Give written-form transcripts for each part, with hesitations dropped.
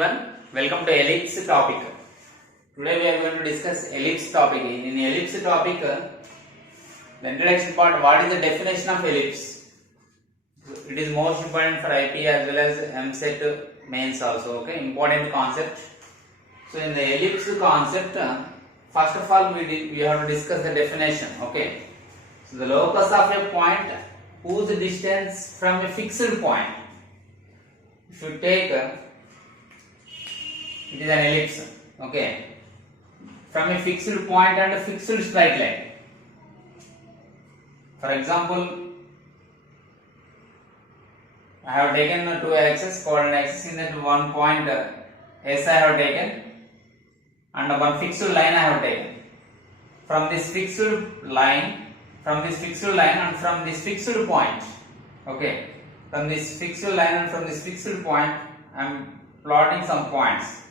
everyone, welcome to ellipse topic. Today we are going to discuss ellipse topic. In ellipse topic, the introduction part, what is the definition of ellipse? It is most important for IP as well as MSET mains also, okay, important concept. So in the ellipse concept, first of all we have to discuss the definition, okay. So the locus of a point whose distance from a fixed point, if you take it is an ellipse, okay, from a fixed point and a fixed straight line. For example, I have taken two axes, coordinate axis. In that one point S I have taken and one fixed line I have taken. From this fixed line and from this fixed point, okay, from this fixed line and from this fixed point I am plotting some points.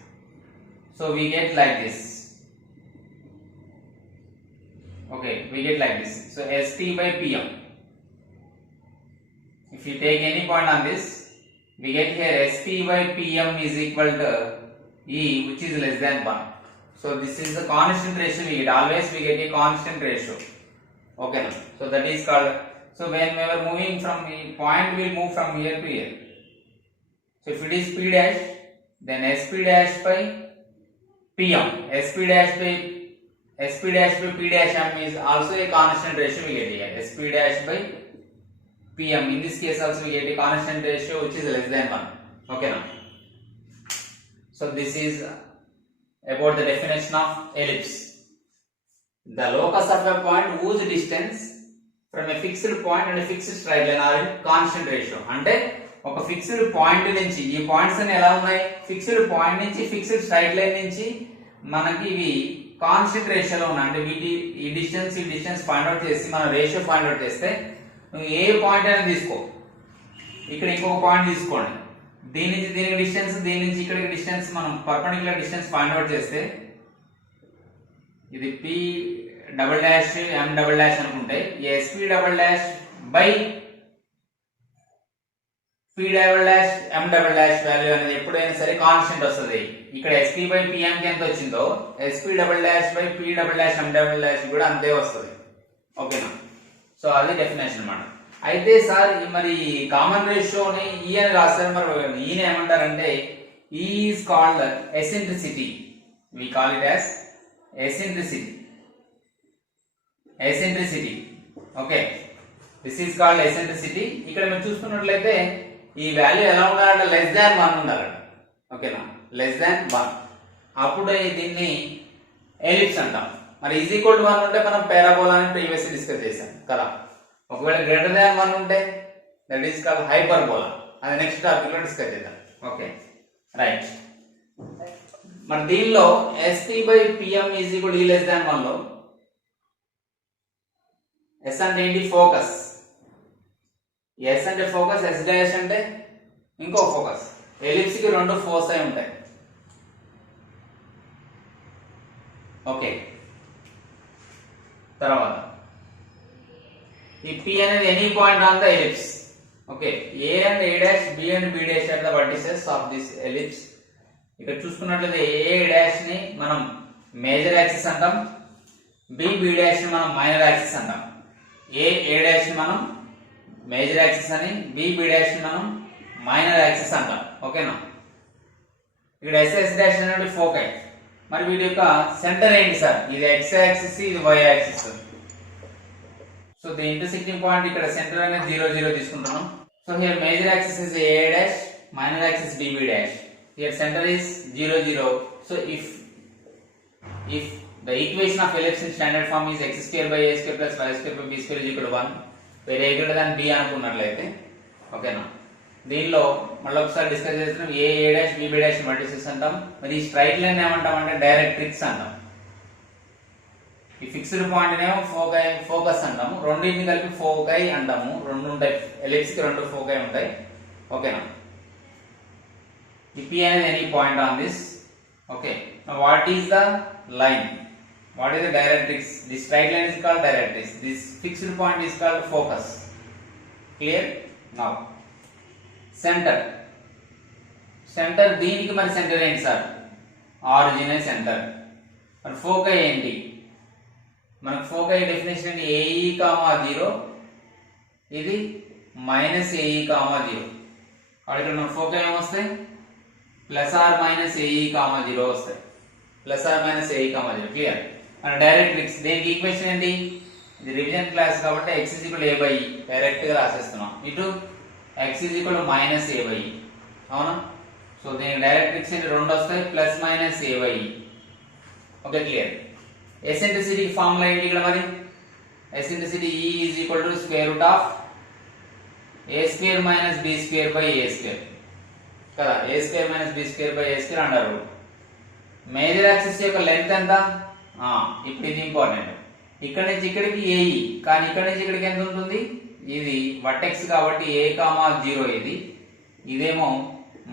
So we get like this. Okay, we get like this. So ST by PM. If you take any point on this, we get here ST by PM is equal to E, which is less than 1. So this is the constant ratio we get. Always we get a constant ratio. Okay. So that is called. So when we are moving from the point, we will move from here to here. So if it is P dash, then SP dash by PM, SP dash by P dash M is also a constant ratio we get here. SP dash by PM. In this case also we get a constant ratio which is less than 1. Okay now. So this is about the definition of ellipse. The locus of a point whose distance from a fixed point and a fixed straight line are in constant ratio. అంటే ఒక fixed point నుంచి ఈ points అన్ని ఎలా ఉన్నాయి, fixed point నుంచి fixed straight line నుంచి మనకి ఇవి కాన్స్టెంట్ రేషియోలో ఉన్నాయి. అంటే వీటి ఈ డిస్టెన్స్ ఫైండ్ అవుట్ చేసి మనం రేషియో ఫైండ్ అవుట్ చేస్తే నువ్వు ఏ పాయింట్ అయినా తీసుకో, ఇక్కడ ఇంకొక పాయింట్ తీసుకోండి, దీని నుంచి దీనికి డిస్టెన్స్, దీని నుంచి ఇక్కడికి డిస్టెన్స్, మనం పర్పెండిక్యులర్ డిస్టెన్స్ ఫైండ్ అవుట్ చేస్తే ఇది P double dash M double dash అనుకుంటే SP double dash by P double dash M double dash value అనేది ఎప్పుడైనా సరే కాన్స్టెంట్ వస్తుంది. ఇక్కడ SP బై PM కి ఎంత వచ్చిందో SP double dash by P double dash M double dash కూడా అంతే వస్తుంది. ఓకేనా? సో అది డెఫినేషన్ అన్నమాట. అయితే సార్ మరి కామన్ రేషియోని E అని రాస్తారు, మరి E ని ఏమంటారంటే E is called eccentricity. We call it as eccentricity. Okay, this is called eccentricity. ఇక్కడ మీరు చూసుకున్నట్లయితే ఈ వాల్యూ ఎలా ఉండాలంటే లెస్ దాన్ 1 ఉండాలంట. ఓకేనా, లెస్ దాన్ 1, అప్పుడు దీన్ని ఎలిప్స్ అంటాం. మరి ఈజ్ ఈక్వల్ టు 1 ఉంటే మనం పారాబోలా అని ప్రీవియస్ డిస్కస్ చేసాం కదా. ఒకవేళ గ్రేటర్ దాన్ 1 ఉంటే దట్ ఈస్ కాల్డ్ హైపర్బోలా. అది నెక్స్ట్ టాపిక్ లో డిస్కస్ చేద్దాం. Okay right. మరి దీనిలో SP by PM is equal E less than 1 లో S అంటే ఏంటి? ఫోకస్. S అంటే ఫోకస్, S డాష్ అంటే ఇంకో ఫోకస్. ఎలిప్స్ కి రెండు ఫోర్స్ అయి ఉంటాయి. ఓకే, తర్వాత ఈ P అనేది any point on the ellipse. Okay, A and A dash, B and B dash are the vertices of this ellipse. ఇక్కడ చూసుకున్నట్లయితే A dash ని మనం మేజర్ యాక్సిస్ అంటాం, B dash ని మనం మైనర్ యాక్సిస్ అంటాం. A dash ని మనం మేజర్ యాక్సిస్ అని, B dash ని మనం మైనర్ యాక్సిస్ అంటాం. ఓకేనా? ఇక్కడ SS dash అనేది ఫోకై. మరి వీటి యొక్క సెంటర్ ఏంటి సార్? ఇది X యాక్సిస్, ఇది Y axis. So the intersecting point ఇక్కడ సెంటర్ అనేది 0 0 తీసుకుంటున్నాం. So here major axis is A dash, minor axis BB dash. Here center is 0 0. So if the equation of ellipse in standard form is x square by a square plus y square by b square is equal to 1, where a greater than b అనుకున్నట్లయితే ఓకేనా, దీనిలో మళ్ళీ ఒకసారి discuss చేస్తున్నాం. A dash B dash multiplication అంటాం. మరి ఈ straight line ఏమంటాం అంటే డైరెక్ట్రిక్స్ అంటాం. ఈ ఫిక్స్డ్ పాయింట్ ఏమో ఫోకస్ అంటాము. రెండింటిని కలిపి ఫోకై అంటాము. రెండు ఉంటాయి, ఎలిప్స్ కి రెండు ఫోకై ఉంటాయి. ఓకేనా? ఈ P అనేది any point on this. Okay, what is the line? What is the directrix? This straight line is called directrix. This fixed point is called focus. Clear? Now, center. Centre దీనికి మరి centre ఏంటి sir? Origin centre. మరి foci ఏంటి? మనకు foci definition ఏంటి? AE comma 0, ఇది minus a e comma 0. కాబట్టి ఇక్కడ మన ఫోకై ఏమొస్తాయి? Plus or minus a e comma 0 వస్తాయి. Plus or minus a e comma 0. Clear? మన డైరెక్ట్రిక్స్ దేనికి ఈక్వేషన్ ఏంటి? ఇది రివిజన్ క్లాస్ కాబట్టి x a by e direct గా రాసేస్తున్నాం. ఇటు x minus a by e. అవునా? సో దీని డైరెక్ట్రిక్స్ ఏంటి? రెండు వస్తాయి, plus minus a by e. Okay, clear? Eccentricity formula ఏంటి ఇక్కడ మరి? Eccentricity E is equal to square root of a square minus b square by a square కదా. a square minus b square by a square under root. Major axis యొక్క length ఎంత? ఇప్పుడు ఇది important. ఇక్కడ నుంచి ఇక్కడికి ఏఈ, కానీ ఇక్కడ నుంచి ఇక్కడికి ఎంత ఉంటుంది? ఇది వర్టెక్స్ కాబట్టి a కామా 0 ఇది, ఇదేమో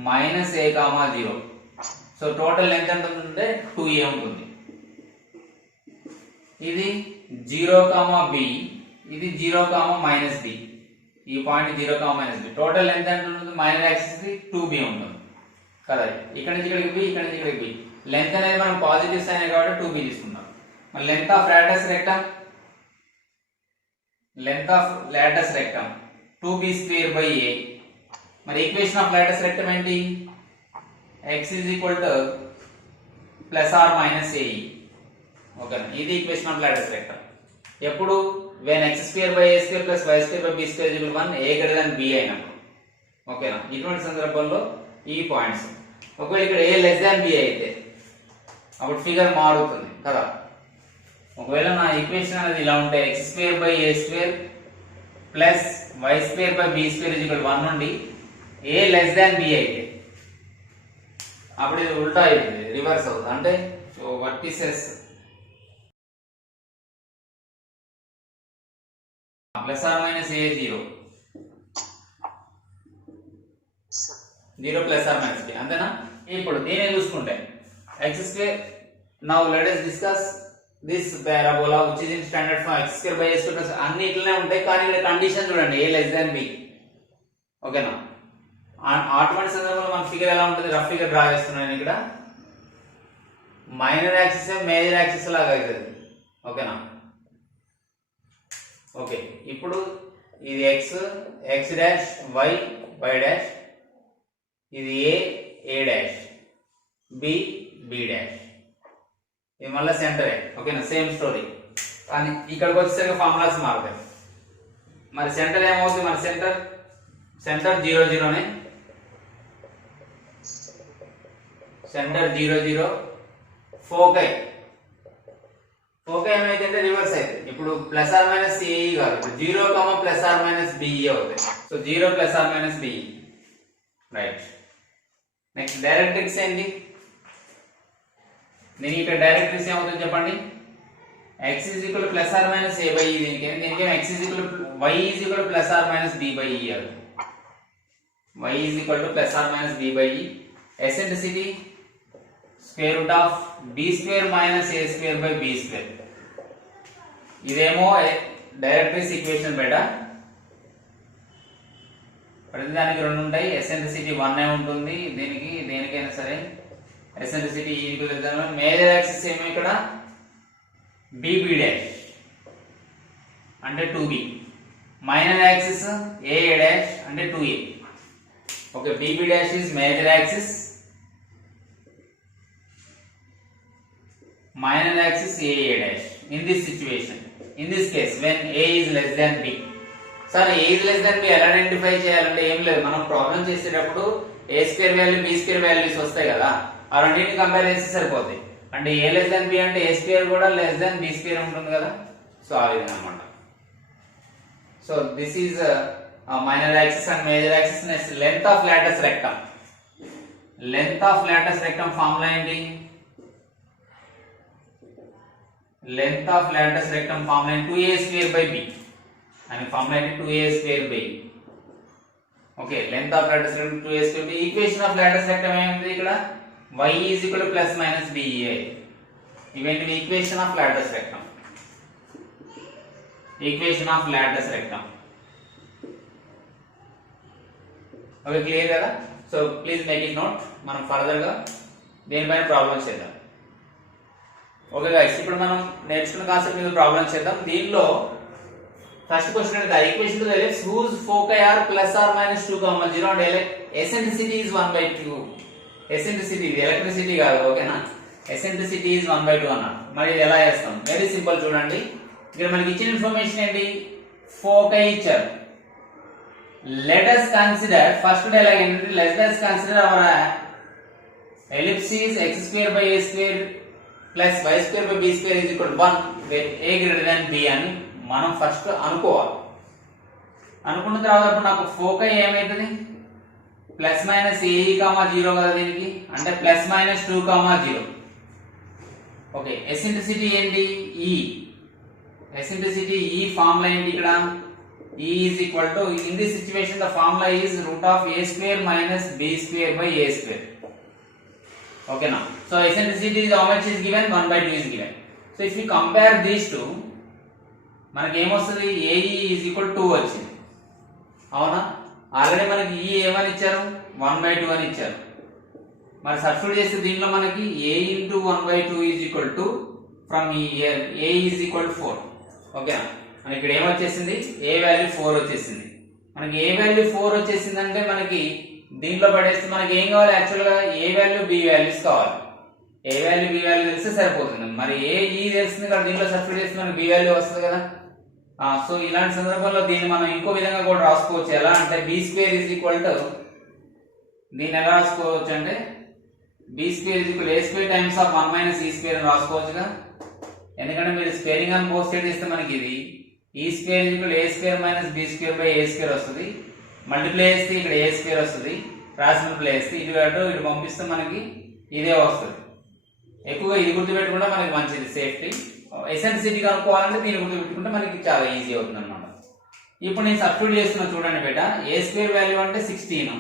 minus a comma 0. So total length ఎంత ఉంటుందంటే 2a ఉంటుంది. ఇది 0 కామా b, ఇది 0 కామా మైనస్ b. ఈ point 0 comma minus b. Total length ఎంత ఉంటుంది? మైనర్ యాక్సిస్ కి 2b ఉంటుంది కదా. ఇక్కడ నుంచి ఇక్కడికి b, ఇక్కడ నుంచి ఇక్కడికి b. లెంగ్త్ అనేది మనం పాజిటివ్ సైన్ కాబట్టి 2b తీసుకుంటాం. మరి length of latus rectum, length of latus rectum 2b square by a. మరి ఈక్వేషన్ ఆఫ్ లాటస్ రెక్టమ్ ఏంటి? x is equal to plus or minus ae. ఓకేనా? ఇది ఈక్వేషన్ ఆఫ్ లాటస్ రెక్టమ్. ఎప్పుడు? when x square by a square plus y square by b square is equal to 1, a greater than b అయినప్పుడు. ఓకేనా? ఇటువంటి సందర్భంలో ఈ points. ఒకవేళ ఇక్కడ a less than b అయితే అప్పుడు ఫిగర్ మారుతుంది కదా. ఒకవేళ నా ఈక్వేషన్ అనేది ఇలా ఉంటే x square by a square plus y square by b square is equal to 1 నుండి a less than b అయితే అప్పుడు ఇది ఉల్టా అవుతుంది, రివర్స్ అవుతుంది. అంటే so vertices plus or minus a 0 plus or minus b, అంతేనా? ఇప్పుడు దీనే చూసుకుంటే x square. Now let us discuss this parabola which is in standard form x square by a square plus అన్ని ఇట్లనే ఉంటాయి, కానీ ఇక్కడ కండిషన్ చూడండి a less than b. ఓకేనా? అటువంటి సందర్భంలో మన ఫిగర్ ఎలా ఉంటుంది? రఫ్ ఫిగర్ డ్రా చేస్తున్నాను ఇక్కడ. మైనర్ యాక్సిస్ మేజర్ యాక్సిస్ లాగా అవుతుంది. ఓకేనా? ఓకే, ఇప్పుడు ఇది x, x dash, y, y dash, ఇది a dash, b, b dash. ఇది మళ్ళీ సెంటరే. ఓకేనా? సేమ్ స్టోరీ, కానీ ఇక్కడికి వచ్చేసరికి ఫార్ములాస్ మారుతాయి. మరి సెంటర్ ఏమవుతుంది? మన సెంటర్ 0 0నే. సెంటర్ 0 0. ఫోకై ఏమైతే రివర్స్ అయితే ఇప్పుడు ప్లస్ ఆర్ మైనస్ ఏఈ కాదు, ఇప్పుడు 0 comma plus or minus be అవుతాయి. So 0 plus or minus be. Right. Next directrix ఏంటి? దీనికి ఇక్కడ డైరెక్ట్రిక్స్ ఏమవుతుంది చెప్పండి? x is equal to plus or minus a by e. దీనికి x is equal to y is equal to plus or minus b by e అవుతుంది. y is equal to plus or minus b by e. Eccentricity square root of b square minus a square by b square. ఇదేమో directrix equation బెట. ప్రతిదానికి రెండు ఉంటాయి. Eccentricity 1 ఉంటుంది దీనికి, దేనికైనా సరే. Eccentricity equal to major axis ఏమో ఇక్కడ bb డాష్ అంటే 2b, minor axis a dash అంటే 2a. Okay, bb dash is major axis, minor axis a dash. In this situation, in this case, when a is less than b. Sir, a is less than b ఎలా identify చేయాలంటే ఏం లేదు, మనం problem చేసేటప్పుడు a square value b square values వస్తాయి కదా, ఆ రెండింటిని కంపేర్ చేస్తే సరిపోతాయి. అంటే a less than b అంటే a స్క్వేర్ కూడా less than b స్క్వేర్ ఉంటుంది కదా. సో ఆ విధంగా అన్నమాట. So this is minor axis and major axis. Next length of latus rectum. Length of latus rectum formula ఏంటి? length of latus rectum formula 2a square by b and formula 2a square by. Okay, length of latus rectum 2a square by. Equation of latus rectum ఏముంది ఇక్కడ? y is equal to plus minus b. ఇవేంటి? Equation of latus rectum. Equation of latus rectum. Okay, clear కదా? So please make it note. మనం further గా దేనిపైన problems చేద్దాం. Okay guys, ఇప్పుడు మనం నేర్చుకున్న కాన్సెప్ట్ మీద ప్రాబ్లమ్స్ చేద్దాం. దీనిలో ఫస్ట్ క్వశ్చన్ అంటే equation to the ellipse whose foci are plus or minus 2, 0 and eccentricity is 1/2. Eccentricity ఇది ఎలక్ట్రిసిటీ కాదు, ఓకేనా. ఎసెంట్రిసిటీ is 1/2 అన్నారు. మరి ఇది ఎలా చేస్తాం? Very simple. చూడండి, ఇక్కడ మనకి ఇచ్చిన ఇన్ఫర్మేషన్ ఏంటి? ఫోకై ఇచ్చారు. Let us consider first dialog ఏంటి? let us consider our ellipse is x² plus y² b² is equal to 1 where a greater than b అని మనం ఫస్ట్ అనుకోవాలి. అనుకున్న తర్వాత నాకు ఫోకై ఏమైతుంది? ప్లస్ మైనస్ ఏ,0 కదా దీనికి, అంటే ప్లస్ మైనస్ 2, 0. ఓకే, ఎసెంట్రిసిటీ ఏంటి? ఈ ఎసెంట్రిసిటీ ఈ ఫార్ములా ఏంటి ఇక్కడ? E is equal to, in this situation the formula is root of a² minus b² by a². Okay now, so eccentricity is how much is given? 1/2 is given. So if you compare these two, మనకి ఏమొస్తుంది? AE is equal to 2 వచ్చింది, అవునా. Already మనకి ఈ ఏమని ఇచ్చారు? 1/2 అని ఇచ్చారు. మరి సబ్స్టిట్యూట్ చేస్తే దీనిలో మనకి a into 1/2 is equal to from here a is equal to 4. ఓకేనా. మనకి ఇక్కడ ఏమొచ్చేసింది? a వాల్యూ 4 వచ్చేసింది. మనకి a వాల్యూ 4 వచ్చేసింది అంటే మనకి దీంట్లో పడేస్తే మనకి ఏం కావాలి? యాక్చువల్ గా a వాల్యూ b వాల్యూస్ కావాలి. a వాల్యూ b వాల్యూ తెలిస్తే సరిపోతుంది. మరి a e తెలిసింది కదా, దీంట్లో సబ్స్టిట్యూట్ చేస్తే మనకి b వాల్యూ వస్తుంది కదా. సో ఇలాంటి సందర్భంలో దీన్ని మనం ఇంకో విధంగా కూడా రాసుకోవచ్చు. ఎలా అంటే b² is equal to, దీన్ని ఎలా రాసుకోవచ్చు అంటే b² is equal to a² times of 1 minus e² అని రాసుకోవచ్చుగా. ఎందుకంటే మీరు స్క్వేరింగ్ అని పోస్ట్ చేస్తే మనకి ఇది e² is equal to a² minus b² by a² వస్తుంది. మల్టిప్లై చేస్తే ఇక్కడ a² వస్తుంది, క్రాస్ మల్టిప్లై చేస్తే ఇటు పంపిస్తే మనకి ఇదే వస్తుంది. ఎక్కువగా ఇది గుర్తుపెట్టుకుంటే మనకి మంచిది, సేఫ్టీ. ఎసెంట్రిసిటీ కనుక్కోవాలంటే దీన్ని గుర్తుపెట్టుకుంటే మనకి చాలా ఈజీ అవుతుంది అనమాట. ఇప్పుడు నేను సబ్స్టిట్యూట్ చేస్తున్నా చూడండి బేట. a² వాల్యూ అంటే 16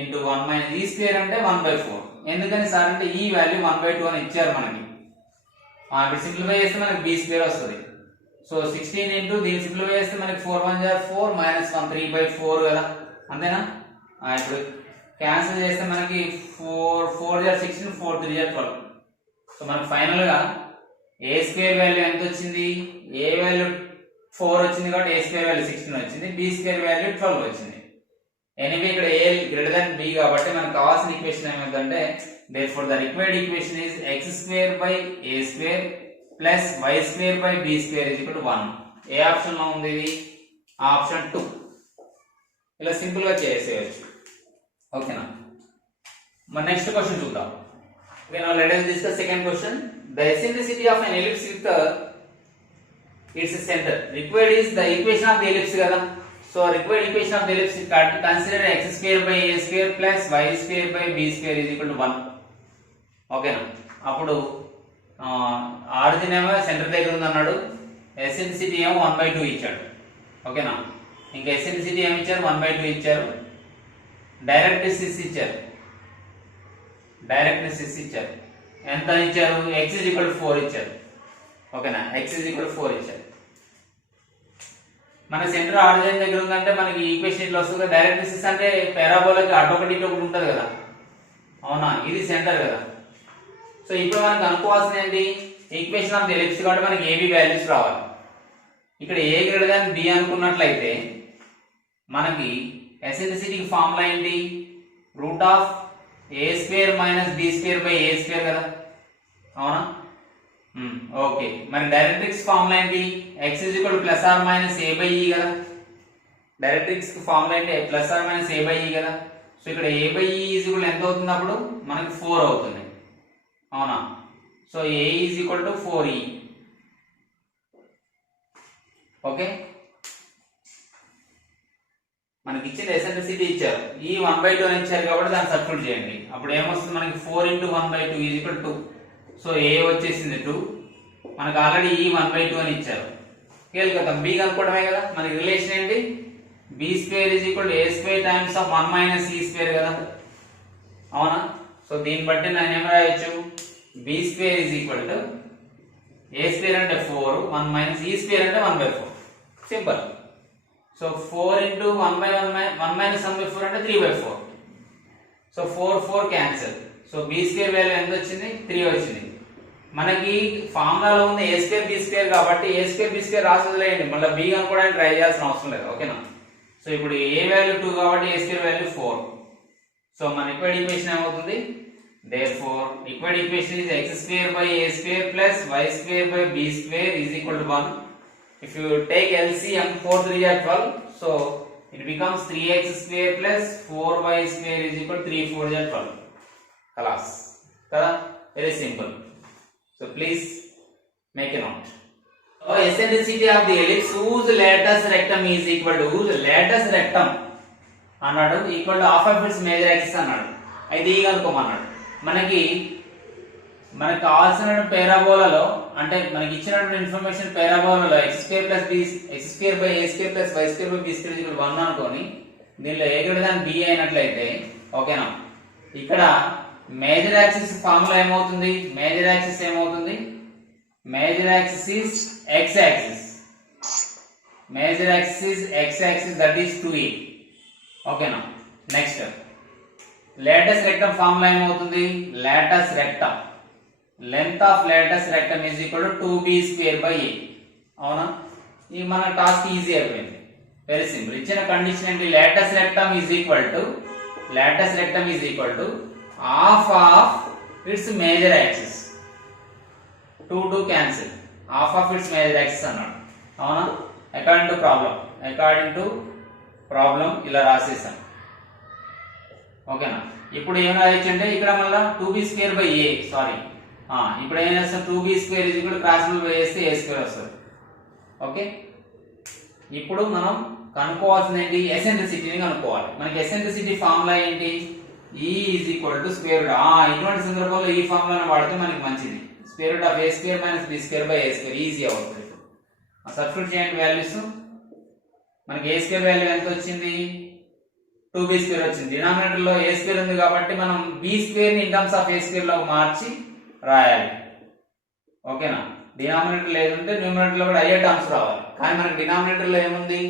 ఇంటూ 1 మైనస్ e² అంటే 1/4. ఎందుకని సార్ అంటే ఈ వాల్యూ 1/2 అని ఇచ్చారు మనకి. ఇప్పుడు సింప్లిఫై చేస్తే మనకి b² వస్తుంది. సో 16 ఇంటూ దీన్ని సింప్లిఫై చేస్తే మనకి 4 1 = 4 మైనస్ 1 3/4 కదా, అంతేనా. ఇప్పుడు క్యాన్సిల్ చేస్తే మనకి 4 = 16 4 3 = 12. సో మనకి ఫైనల్ గా a² వాల్యూ ఎంత వచ్చింది? a వాల్యూ 4 వచ్చింది కాబట్టి a² వాల్యూ 16 వచ్చింది, b² వాల్యూ 12 వచ్చింది. ఎనీవే ఇక్కడ a గ్రేటర్ దెన్ b కాబట్టి మనకు కావాల్సిన ఈక్వేషన్ ఏమైందంటే therefore the required equation is x² by a² plus y² by b² is equal to 1. A option లో ఉంది ఇది? ఆప్షన్ 2. ఇలా సింపుల్ గా చేసేయచ్చు, ఓకేనా. మన నెక్స్ట్ క్వశ్చన్ చూద్దాం. Okay, now let us discuss second question. The eccentricity of an ellipse with its center required is the equation of the ellipse kada. So required equation of the ellipse is consider x² by a² plus y² by b² is equal to 1. Okay na. అప్పుడు origin ఏమో centre దగ్గర ఉంది అన్నాడు, eccentricity ఏమో 1/2 ఇచ్చాడు. ఓకేనా. ఇంకా eccentricity ఏమి ఇచ్చారు? 1/2 ఇచ్చారు. డైరెక్ట్రిసిటీ ఇచ్చారు. డైరెక్ట్రిసిటీ ఇచ్చారు. ఎంత ఇచ్చారు? x is equal to 4 ఇచ్చారు. ఓకేనా, x is equal to 4 ఇచ్చారు. మన సెంటర్ ఆరిజిన్ దగ్గర ఉందంటే మనకి ఈక్వేషన్ ఇట్లా వస్తుంది. డైరెక్ట్రిసిటీ అంటే పారాబోలాకి అటొకటి ఇటొకటి ఉంటుంది కదా, అవునా. ఇది సెంటర్ కదా. సో ఇప్పుడు మనకు అనుకోవాల్సింది ఏంటి? ఈక్వేషన్ ఆఫ్ ది ఎలిప్స్ కాబట్టి మనకి ఏబి వాల్యూస్ రావాలి. ఇక్కడ ఏ గ్రేటర్ దాన్ బి అనుకున్నట్లయితే మనకి ఎసెంట్రిసిటీకి ఫార్ములా ఏంటి? Root of a² minus b² by a² కదా, అవునా. ఓకే, మరి డైరెక్ట్రిక్స్ ఫార్ములా ఏంటి? x is equal to plus or minus a by e కదా. డైరెక్ట్రిక్స్ ఫార్ములా ఏంటి? Plus or minus a by e కదా. సో ఇక్కడ a by e is equal ఎంత అవుతుంది? అప్పుడు మనకి 4 అవుతుంది, అవునా. So a is equal to 4e. Okay, మనకి ఇచ్చిన ఎసెంట్రిసిటీ ఇచ్చారు, ఈ 1/2 అని ఇచ్చారు కాబట్టి దాన్ని సబ్స్టిట్యూట్ చేయండి. అప్పుడు ఏమొస్తుంది మనకి? 4 into 1/2 is equal to 2. So a వచ్చేసింది 2. మనకు ఆల్రెడీ ఈ 1/2 అని ఇచ్చారు. కేల్కతం b కనుక్కోవడమే కదా. మనకి రిలేషన్ ఏంటి? b² is equal to a² times of 1 minus e² కదా, అవునా. సో దీన్ని బట్టి నేను ఏం రాయొచ్చు? b² is equal to a² అంటే 4, 1 minus e² అంటే 1/4. సింపుల్. సో 4 into 1 minus 1/4 అంటే 3/4. So 4 cancel. So b square value ఎంత వచ్చింది? 3 వచ్చింది. మనకి ఫార్ములాలో ఉంది ఏ స్క్వేర్ బి స్క్వేర్ కాబట్టి ఏ స్క్వేర్ బి స్క్వేర్ రాసి వదిలేయండి, మళ్ళీ బి కనుక్కోవడానికి ట్రై చేయాల్సిన అవసరం లేదు. ఓకేనా? సో ఇప్పుడు ఏ వాల్యూ 2 కాబట్టి ఏ స్క్వేర్ వాల్యూ 4. సో మన ఈక్వల్ ఈక్వేషన్ ఏమవుతుంది? therefore equal equation is x square by a square plus y square by b square is equal to 1. If you take LCM 4 3 are 12, so it becomes 3x square plus 4y square is equal to 3 4 are 12. Class kada, very simple. So please make a note. Eccentricity of the ellipse whose latus rectum is equal to whose latus rectum అన్నాడు equal to half of it's major axis అన్నాడు. అయితే ఈ కనుక్కోమన్నాడు. మనకు కావాల్సిన పేరాబోలాలో అంటే మనకి ఇచ్చినటువంటి information పేరాబోలాలో x square plus b x square by a square plus y square by b square equal 1 అనుకొని దీనిలో a గ్రేటర్ దాన్ b అయినట్లయితే ఓకేనా, ఇక్కడ మేజర్ యాక్సిస్ ఫార్ములా ఏమవుతుంది? Major axis major axis is x axis. Major axis is x axis, that is 2a. ఓకేనా? Next let's rectum formula ఏమవుతుంది? Let's rectum length of let's rectum is equal to 2b square by a. అవునా? ఈ మన task easy అయిపోయింది. Very simple. ఇచ్చిన condition ఏంటి? Let's rectum is equal to half of its major axis. 2 cancel. Half of its major axis అన్నాడు. అవునా? According to problem ఇలా రాసేసాం. ఓకేనా? ఇప్పుడు ఏం రాయొచ్చు అంటే ఇక్కడ మళ్ళీ 2b square by a, sorry ఇప్పుడు ఏం చేస్తాం? 2b స్క్వేర్ ఇది కూడా క్రాస్ మల్టిప్లై చేస్తే a స్క్వేర్ వస్తుంది. ఓకే, ఇప్పుడు మనం కనుక్కోవాల్సింది ఏంటి? ఎసెంట్రిసిటీని కనుక్కోవాలి. మనకి ఎసెంట్రిసిటీ ఫార్ములా ఏంటి? E is equal to square root. ఇటువంటి సందర్భంలో ఈ ఫార్ములాను వాడితే మనకి మంచిది. Square root of a square minus b square by a square easy అవుతుంది. సబ్స్టిట్యూట్ చేయండి వాల్యూస్. మనకి a స్క్వేర్ వాల్యూ ఎంత వచ్చింది? 2b స్క్వేర్ వచ్చింది. డినామినేటర్ లో a స్క్వేర్ ఉంది కాబట్టి మనం b స్క్వేర్ ని in terms of a square లో మార్చి రాయాలి. ఓకేనా? డినామినేటర్ లేదంటే న్యూమరేటర్ లో కూడా అయ్యే టర్మ్స్ రావాలి. కానీ మనకి డినామినేటర్ లో ఏముంది?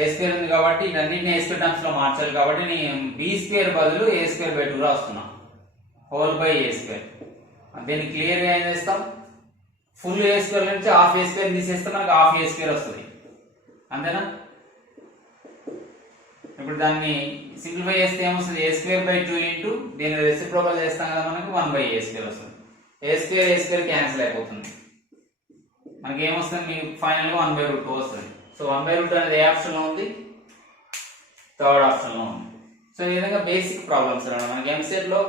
a స్క్వేర్ ఉంది కాబట్టి ఇవన్నిటిని a స్క్వేర్ టర్మ్స్ లో మార్చాలి. కాబట్టి నేను b స్క్వేర్ బదులు a స్క్వేర్ బై 2 రాస్తున్నా, హోల్ బై a స్క్వేర్. దీన్ని క్లియర్ గా ఏం చేస్తాం? ఫుల్ a స్క్వేర్ నుంచి హాఫ్ a స్క్వేర్ తీసేస్తే మనకు హాఫ్ a స్క్వేర్ వస్తుంది. అంతేనా? ఇప్పుడు దాన్ని సింప్లిఫై చేస్తే ఏమొస్తుంది? a స్క్వేర్ బై 2 ఇంటూ దీన్ని రెసిప్రోకల్ చేస్తాం కదా, మనకు 1 బై a స్క్వేర్ వస్తుంది. a స్క్వేర్ క్యాన్సిల్ అయిపోతుంది. మనకి ఏమొస్తుంది? మీకు ఫైనల్ గా 1 బై రూట్ 2 వస్తుంది. సో 1 బై రూట్ అనేది ఏ ఆప్షన్ లో ఉంది? థర్డ్ ఆప్షన్ లో ఉంది. సో ఈ విధంగా బేసిక్ ప్రాబ్లమ్స్ అన్నమాట. మనకి ఎంసెట్ లో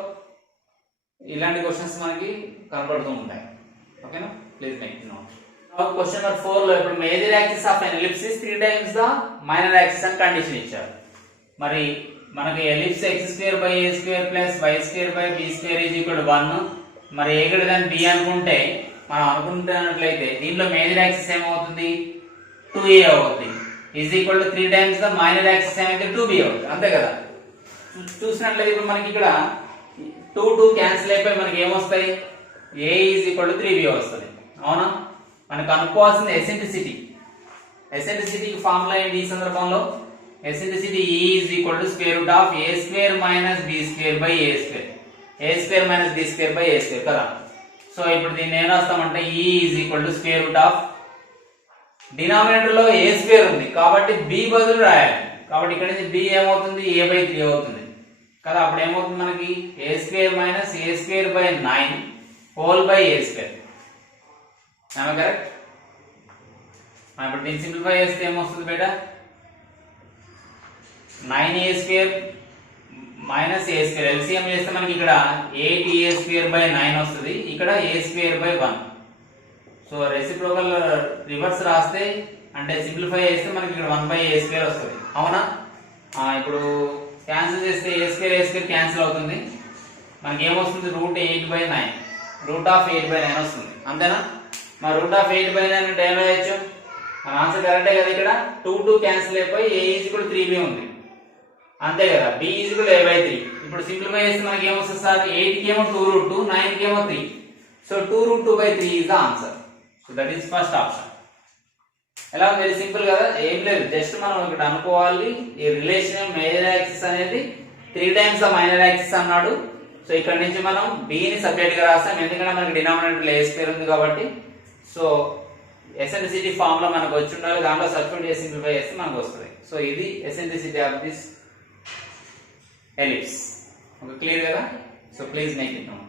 ఇలాంటి క్వశ్చన్స్ మనకి కనబడుతూ ఉంటాయి. ఓకేనా? Please make note. Question number 4 లో ఇప్పుడు major axis of an ellipse is 3 times the minor axis అని కండిషన్ ఇచ్చారు. మరి మనకి ellipse x square by a square plus y square by b square is equal to 1. మరి a greater than b అనుకుంటే మనం అనుకుంటున్నట్లయితే దీనిలో మేజర్ యాక్సిస్ ఏమవుతుంది? 2a అవుతుంది. Is equal to 3 times the minor axis ఏమైతే 2b అవుతుంది. అంతే కదా? చూసినట్లయితే ఇప్పుడు మనకి ఇక్కడ 2 క్యాన్సిల్ అయిపోయి మనకి ఏమొస్తాయి? a is equal to 3b వస్తుంది. అవునా? మనకు అనుకోవాల్సింది ఎసెంట్రిసిటీ ఫార్ములా ఏంటి ఈ సందర్భంలో? Eccentricity E is equal to square root of a square minus b square by a square. a square minus b square by a square కదా. So ఇప్పుడు దీన్ని ఏం రాస్తామంటే E is equal to square root of denominator లో a square ఉంది కాబట్టి b బదులు రాయాలి. కాబట్టి ఇక్కడ నుంచి b ఏమవుతుంది? a బై 3 అవుతుంది కదా. అప్పుడు ఏమవుతుంది మనకి? a square minus a square by 9 whole by a square. Correct? ఇప్పుడు దీన్ని సింప్లిఫై చేస్తే ఏమొస్తుంది బేటా? 9a square minus a square LCM చేస్తే మనకి ఇక్కడ 8a స్క్వేర్ బై 9 వస్తుంది. ఇక్కడ a square by 1. So reciprocal reverse రాస్తే అంటే సింప్లిఫై చేస్తే మనకి ఇక్కడ 1 బై a స్క్వేర్ వస్తుంది. అవునా? ఇప్పుడు క్యాన్సిల్ చేస్తే a స్క్వేర్ క్యాన్సిల్ అవుతుంది. మనకి ఏమొస్తుంది? Root 8 by 9 root of 8 by 9 వస్తుంది. అంతేనా? మరి రూట్ ఆఫ్ 8 బై 9 అంటే ఏం రాయొచ్చు? మన ఆన్సర్ కరెక్టే కదా. ఇక్కడ 2 క్యాన్సిల్ అయిపోయి a is equal to 3b ఉంది. అంతే కదా? b is equal to a by 3. ఇప్పుడు సింప్లిఫై చేస్తే మనకి ఏమొస్తుంది సార్? 8 కి ఏమో 2 రూట్ 2, 9 కి ఏమో 3. So 2 root 2 by 3 is the answer. So that is first option. ఎలా వెరీ సింపుల్ కదా, ఏం లేదు, జస్ట్ మనం ఇక్కడ అనుకోవాలి ఈ రిలేషన్ మేజర్ యాక్సిస్ అనేది 3 times ద మైనర్ యాక్సిస్ అన్నాడు. సో ఇక్కడ నుంచి మనం b ని సబ్జెక్ట్ గా రాస్తాం, ఎందుకంటే మనకి డినామినేటర్ లో a స్క్వేర్ ఉంది కాబట్టి. సో ఎసెంట్రిసిటీ ఫార్ములా మనకు వచ్చి ఉండాలి, దాంట్లో సబ్స్టిట్యూట్ చేసి సింప్లిఫై చేస్తే మనకు వస్తుంది. సో ఇది eccentricity of this ellipse. Okay, clear కదా? So please make it note.